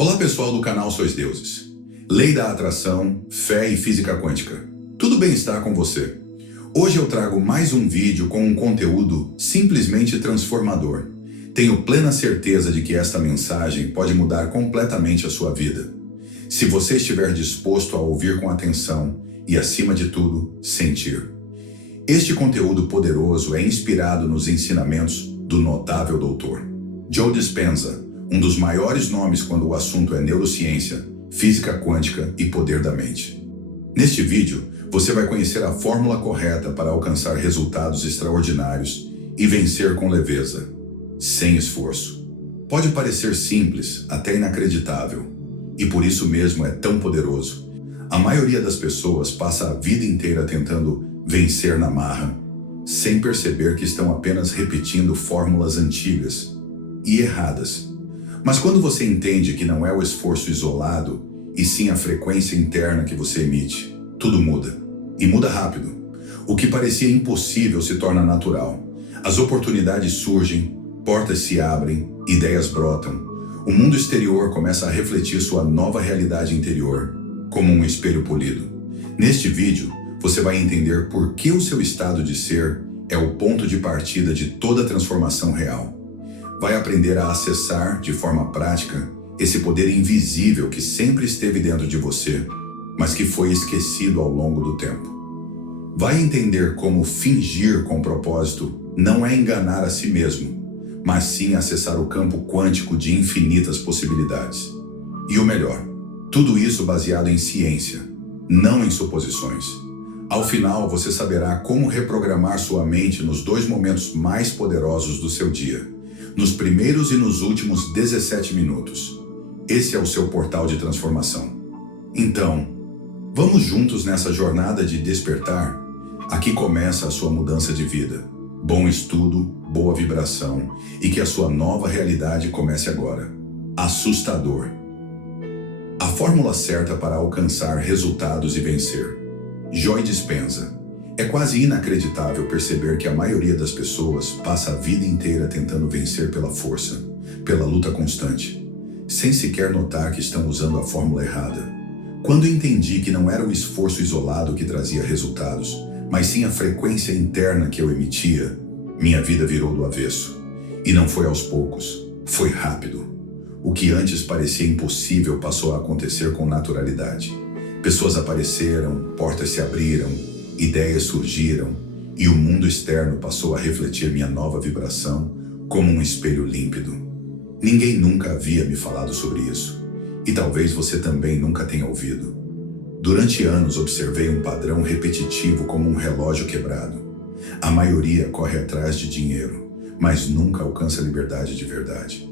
Olá pessoal do canal Sois Deuses. Lei da atração, fé e física quântica. Tudo bem estar com você? Hoje eu trago mais um vídeo com um conteúdo simplesmente transformador. Tenho plena certeza de que esta mensagem pode mudar completamente a sua vida. Se você estiver disposto a ouvir com atenção e, acima de tudo, sentir. Este conteúdo poderoso é inspirado nos ensinamentos do notável doutor Joe Dispenza, um dos maiores nomes quando o assunto é neurociência, física quântica e poder da mente. Neste vídeo, você vai conhecer a fórmula correta para alcançar resultados extraordinários e vencer com leveza, sem esforço. Pode parecer simples, até inacreditável, e por isso mesmo é tão poderoso. A maioria das pessoas passa a vida inteira tentando vencer na marra, sem perceber que estão apenas repetindo fórmulas antigas e erradas. Mas quando você entende que não é o esforço isolado, e sim a frequência interna que você emite, tudo muda. E muda rápido. O que parecia impossível se torna natural. As oportunidades surgem, portas se abrem, ideias brotam. O mundo exterior começa a refletir sua nova realidade interior, como um espelho polido. Neste vídeo, você vai entender por que o seu estado de ser é o ponto de partida de toda transformação real. Vai aprender a acessar, de forma prática, esse poder invisível que sempre esteve dentro de você, mas que foi esquecido ao longo do tempo. Vai entender como fingir com propósito não é enganar a si mesmo, mas sim acessar o campo quântico de infinitas possibilidades. E o melhor, tudo isso baseado em ciência, não em suposições. Ao final, você saberá como reprogramar sua mente nos dois momentos mais poderosos do seu dia, nos primeiros e nos últimos 17 minutos. Esse é o seu portal de transformação. Então, vamos juntos nessa jornada de despertar? Aqui começa a sua mudança de vida. Bom estudo, boa vibração e que a sua nova realidade comece agora. Assustador. A fórmula certa para alcançar resultados e vencer. Joe Dispenza. É quase inacreditável perceber que a maioria das pessoas passa a vida inteira tentando vencer pela força, pela luta constante, sem sequer notar que estão usando a fórmula errada. Quando entendi que não era o esforço isolado que trazia resultados, mas sim a frequência interna que eu emitia, minha vida virou do avesso. E não foi aos poucos, foi rápido. O que antes parecia impossível passou a acontecer com naturalidade. Pessoas apareceram, portas se abriram, ideias surgiram, e o mundo externo passou a refletir minha nova vibração como um espelho límpido. Ninguém nunca havia me falado sobre isso, e talvez você também nunca tenha ouvido. Durante anos observei um padrão repetitivo como um relógio quebrado. A maioria corre atrás de dinheiro, mas nunca alcança a liberdade de verdade.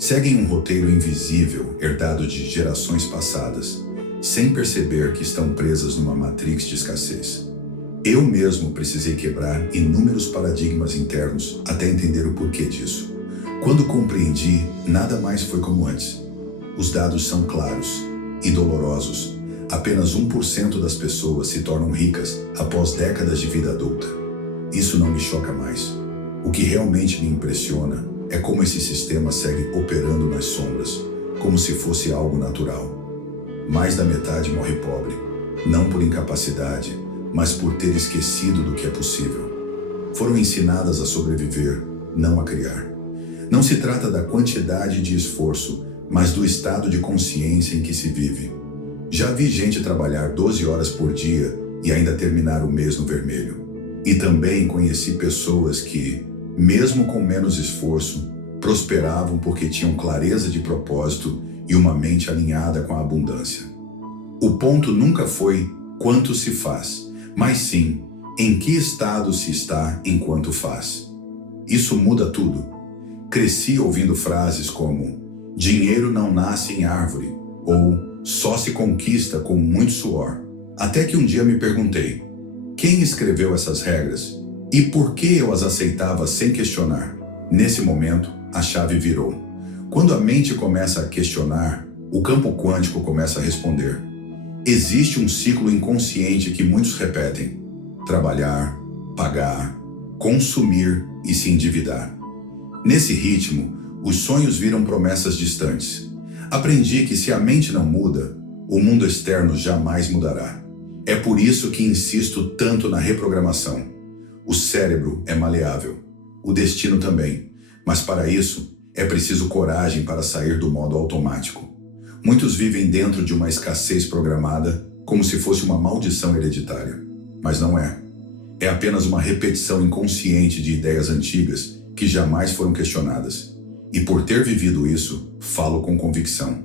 Seguem um roteiro invisível herdado de gerações passadas, sem perceber que estão presas numa matrix de escassez. Eu mesmo precisei quebrar inúmeros paradigmas internos até entender o porquê disso. Quando compreendi, nada mais foi como antes. Os dados são claros e dolorosos. Apenas 1% das pessoas se tornam ricas após décadas de vida adulta. Isso não me choca mais. O que realmente me impressiona é como esse sistema segue operando nas sombras, como se fosse algo natural. Mais da metade morre pobre, não por incapacidade, mas por ter esquecido do que é possível. Foram ensinadas a sobreviver, não a criar. Não se trata da quantidade de esforço, mas do estado de consciência em que se vive. Já vi gente trabalhar 12 horas por dia e ainda terminar o mês no vermelho. E também conheci pessoas que, mesmo com menos esforço, prosperavam porque tinham clareza de propósito e uma mente alinhada com a abundância. O ponto nunca foi quanto se faz, mas sim em que estado se está enquanto faz. Isso muda tudo. Cresci ouvindo frases como dinheiro não nasce em árvore ou só se conquista com muito suor. Até que um dia me perguntei, quem escreveu essas regras e por que eu as aceitava sem questionar? Nesse momento, a chave virou. Quando a mente começa a questionar, o campo quântico começa a responder. Existe um ciclo inconsciente que muitos repetem: trabalhar, pagar, consumir e se endividar. Nesse ritmo, os sonhos viram promessas distantes. Aprendi que se a mente não muda, o mundo externo jamais mudará. É por isso que insisto tanto na reprogramação. O cérebro é maleável, o destino também, mas para isso é preciso coragem para sair do modo automático. Muitos vivem dentro de uma escassez programada, como se fosse uma maldição hereditária. Mas não é. É apenas uma repetição inconsciente de ideias antigas que jamais foram questionadas. E por ter vivido isso, falo com convicção.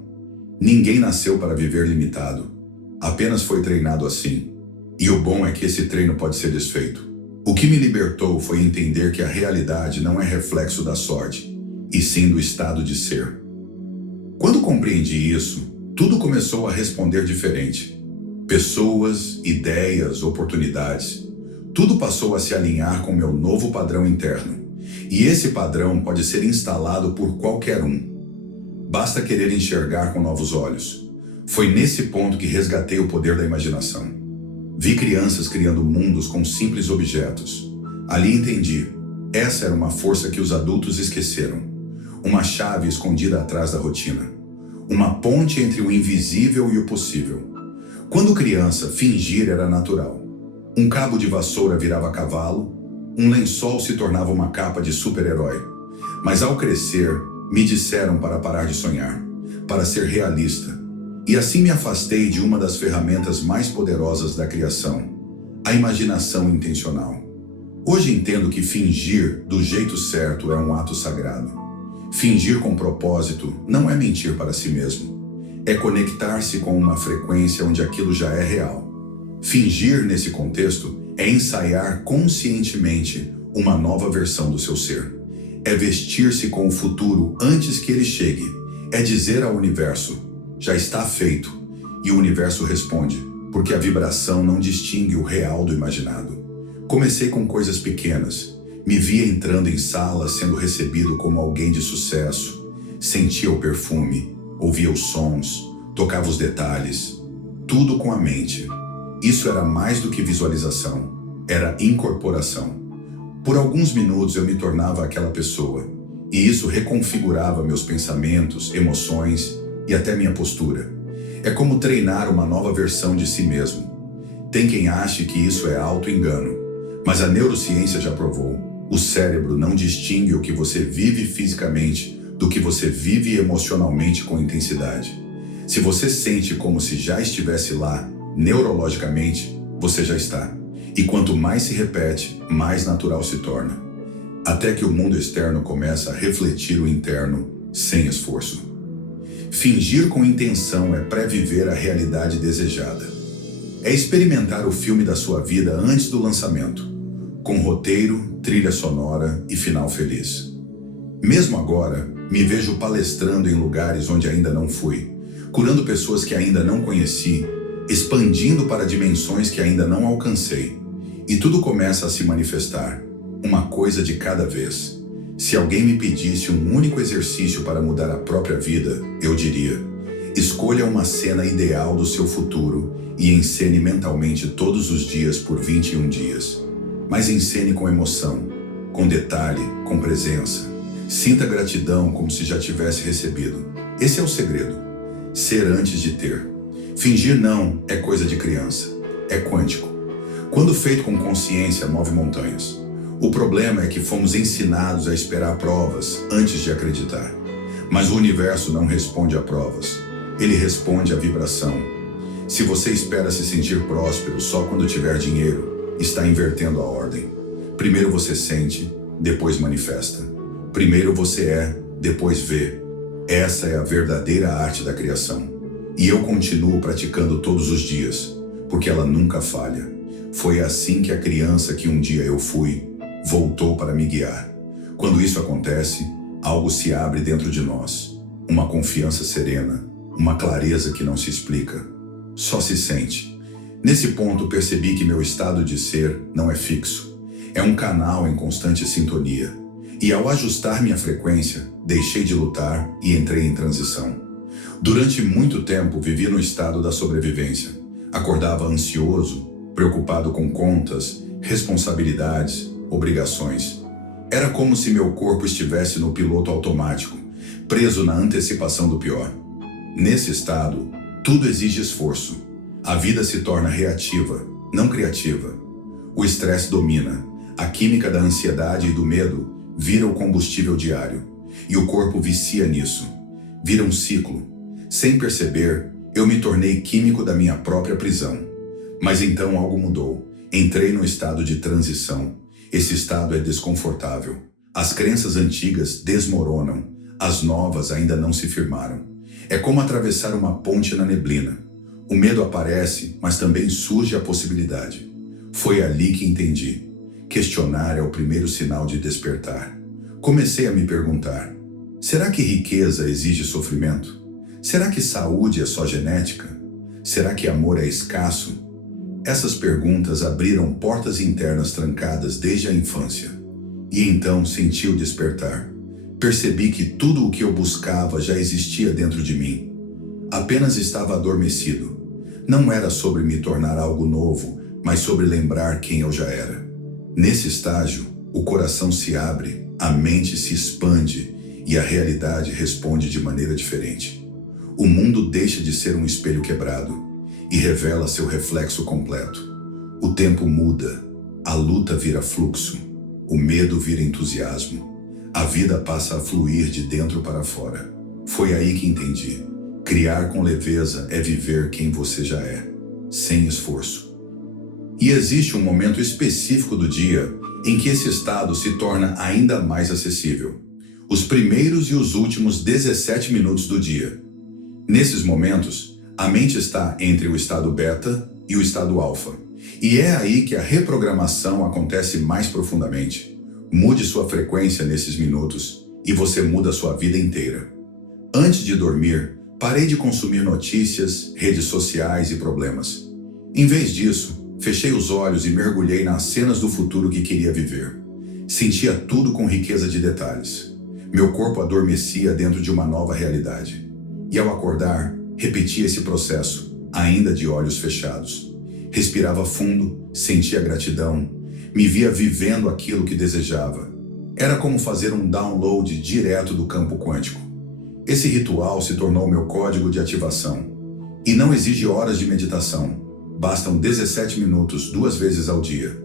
Ninguém nasceu para viver limitado. Apenas foi treinado assim. E o bom é que esse treino pode ser desfeito. O que me libertou foi entender que a realidade não é reflexo da sorte, e sim do estado de ser. Quando compreendi isso, tudo começou a responder diferente. Pessoas, ideias, oportunidades, tudo passou a se alinhar com meu novo padrão interno. E esse padrão pode ser instalado por qualquer um. Basta querer enxergar com novos olhos. Foi nesse ponto que resgatei o poder da imaginação. Vi crianças criando mundos com simples objetos. Ali entendi. Essa era uma força que os adultos esqueceram. Uma chave escondida atrás da rotina. Uma ponte entre o invisível e o possível. Quando criança, fingir era natural. Um cabo de vassoura virava cavalo, um lençol se tornava uma capa de super-herói. Mas ao crescer, me disseram para parar de sonhar, para ser realista. E assim me afastei de uma das ferramentas mais poderosas da criação, a imaginação intencional. Hoje entendo que fingir do jeito certo é um ato sagrado. Fingir com propósito não é mentir para si mesmo. É conectar-se com uma frequência onde aquilo já é real. Fingir, nesse contexto, é ensaiar conscientemente uma nova versão do seu ser. É vestir-se com o futuro antes que ele chegue. É dizer ao universo, já está feito. E o universo responde, porque a vibração não distingue o real do imaginado. Comecei com coisas pequenas. Me via entrando em salas sendo recebido como alguém de sucesso. Sentia o perfume, ouvia os sons, tocava os detalhes. Tudo com a mente. Isso era mais do que visualização. Era incorporação. Por alguns minutos eu me tornava aquela pessoa. E isso reconfigurava meus pensamentos, emoções e até minha postura. É como treinar uma nova versão de si mesmo. Tem quem ache que isso é auto-engano. Mas a neurociência já provou. O cérebro não distingue o que você vive fisicamente do que você vive emocionalmente com intensidade. Se você sente como se já estivesse lá, neurologicamente, você já está. E quanto mais se repete, mais natural se torna. Até que o mundo externo começa a refletir o interno sem esforço. Fingir com intenção é pré-viver a realidade desejada. É experimentar o filme da sua vida antes do lançamento, com roteiro, trilha sonora e final feliz. Mesmo agora, me vejo palestrando em lugares onde ainda não fui, curando pessoas que ainda não conheci, expandindo para dimensões que ainda não alcancei. E tudo começa a se manifestar, uma coisa de cada vez. Se alguém me pedisse um único exercício para mudar a própria vida, eu diria: escolha uma cena ideal do seu futuro e encene mentalmente todos os dias por 21 dias. Mas encene com emoção, com detalhe, com presença. Sinta gratidão como se já tivesse recebido. Esse é o segredo. Ser antes de ter. Fingir não é coisa de criança. É quântico. Quando feito com consciência, move montanhas. O problema é que fomos ensinados a esperar provas antes de acreditar. Mas o universo não responde a provas. Ele responde à vibração. Se você espera se sentir próspero só quando tiver dinheiro, está invertendo a ordem. Primeiro você sente, depois manifesta. Primeiro você é, depois vê. Essa é a verdadeira arte da criação. E eu continuo praticando todos os dias, porque ela nunca falha. Foi assim que a criança que um dia eu fui, voltou para me guiar. Quando isso acontece, algo se abre dentro de nós. Uma confiança serena, uma clareza que não se explica. Só se sente. Nesse ponto percebi que meu estado de ser não é fixo. É um canal em constante sintonia. E ao ajustar minha frequência, deixei de lutar e entrei em transição. Durante muito tempo vivi no estado da sobrevivência. Acordava ansioso, preocupado com contas, responsabilidades, obrigações. Era como se meu corpo estivesse no piloto automático, preso na antecipação do pior. Nesse estado, tudo exige esforço. A vida se torna reativa, não criativa. O estresse domina, a química da ansiedade e do medo vira o combustível diário, e o corpo vicia nisso. Vira um ciclo. Sem perceber, eu me tornei químico da minha própria prisão. Mas então algo mudou. Entrei no estado de transição. Esse estado é desconfortável. As crenças antigas desmoronam, as novas ainda não se firmaram. É como atravessar uma ponte na neblina. O medo aparece, mas também surge a possibilidade. Foi ali que entendi. Questionar é o primeiro sinal de despertar. Comecei a me perguntar: será que riqueza exige sofrimento? Será que saúde é só genética? Será que amor é escasso? Essas perguntas abriram portas internas trancadas desde a infância. E então senti o despertar. Percebi que tudo o que eu buscava já existia dentro de mim. Apenas estava adormecido. Não era sobre me tornar algo novo, mas sobre lembrar quem eu já era. Nesse estágio, o coração se abre, a mente se expande e a realidade responde de maneira diferente. O mundo deixa de ser um espelho quebrado e revela seu reflexo completo. O tempo muda, a luta vira fluxo, o medo vira entusiasmo. A vida passa a fluir de dentro para fora. Foi aí que entendi. Criar com leveza é viver quem você já é, sem esforço. E existe um momento específico do dia em que esse estado se torna ainda mais acessível. Os primeiros e os últimos 17 minutos do dia. Nesses momentos, a mente está entre o estado beta e o estado alfa. E é aí que a reprogramação acontece mais profundamente. Mude sua frequência nesses minutos e você muda a sua vida inteira. Antes de dormir, parei de consumir notícias, redes sociais e problemas. Em vez disso, fechei os olhos e mergulhei nas cenas do futuro que queria viver. Sentia tudo com riqueza de detalhes. Meu corpo adormecia dentro de uma nova realidade. E ao acordar, repetia esse processo, ainda de olhos fechados. Respirava fundo, sentia gratidão, me via vivendo aquilo que desejava. Era como fazer um download direto do campo quântico. Esse ritual se tornou meu código de ativação. E não exige horas de meditação. Bastam 17 minutos 2 vezes ao dia.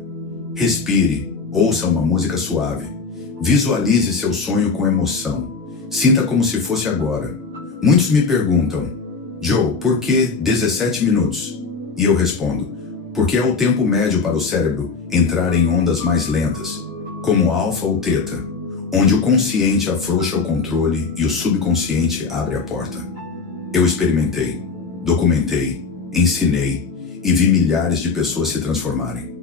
Respire, ouça uma música suave. Visualize seu sonho com emoção. Sinta como se fosse agora. Muitos me perguntam: Joe, por que 17 minutos? E eu respondo: porque é o tempo médio para o cérebro entrar em ondas mais lentas, como alfa ou teta, onde o consciente afrouxa o controle e o subconsciente abre a porta. Eu experimentei, documentei, ensinei e vi milhares de pessoas se transformarem.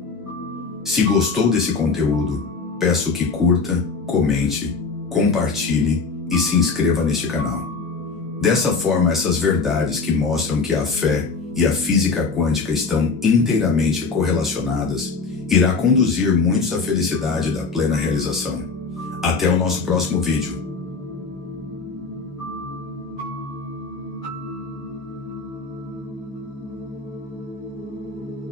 Se gostou desse conteúdo, peço que curta, comente, compartilhe e se inscreva neste canal. Dessa forma, essas verdades que mostram que a fé e a física quântica estão inteiramente correlacionadas irá conduzir muitos à felicidade da plena realização. Até o nosso próximo vídeo.